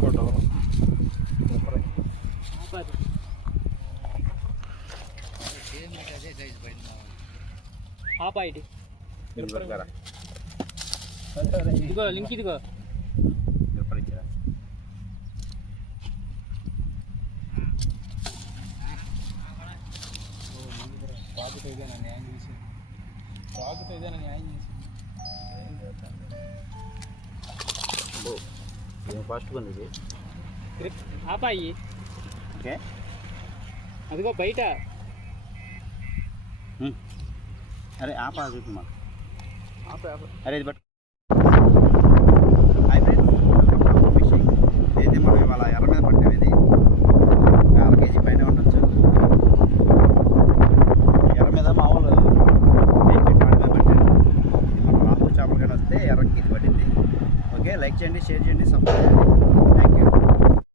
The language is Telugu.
ఫోటో ఇదిగో లింక్ ఇదిగో ప్రాజెక్ట్ ఏదైనా న్యాయం చేసి ఫాస్ట్ ఉంది ఆపాయి ఓకే అదిగో బయట అరే ఆపా చూపమ్మా ఆపే అరే ఇది బట్ ఫిషింగ్ అయితే మనం ఇవాళ ఎర్ర మీద పట్టేది 1 కేజీ పైన ఉండొచ్చు ఎర్ర మీద మామూలు 8 ఫీట్ మీద పట్టాను మన రాహుల్ చేపలు కానీ వస్తే ఎర్రకి ఇది పట్టింది ఓకే లైక్ చేయండి షేర్ చేయండి సబ్స్క్రైబ్ చేయండి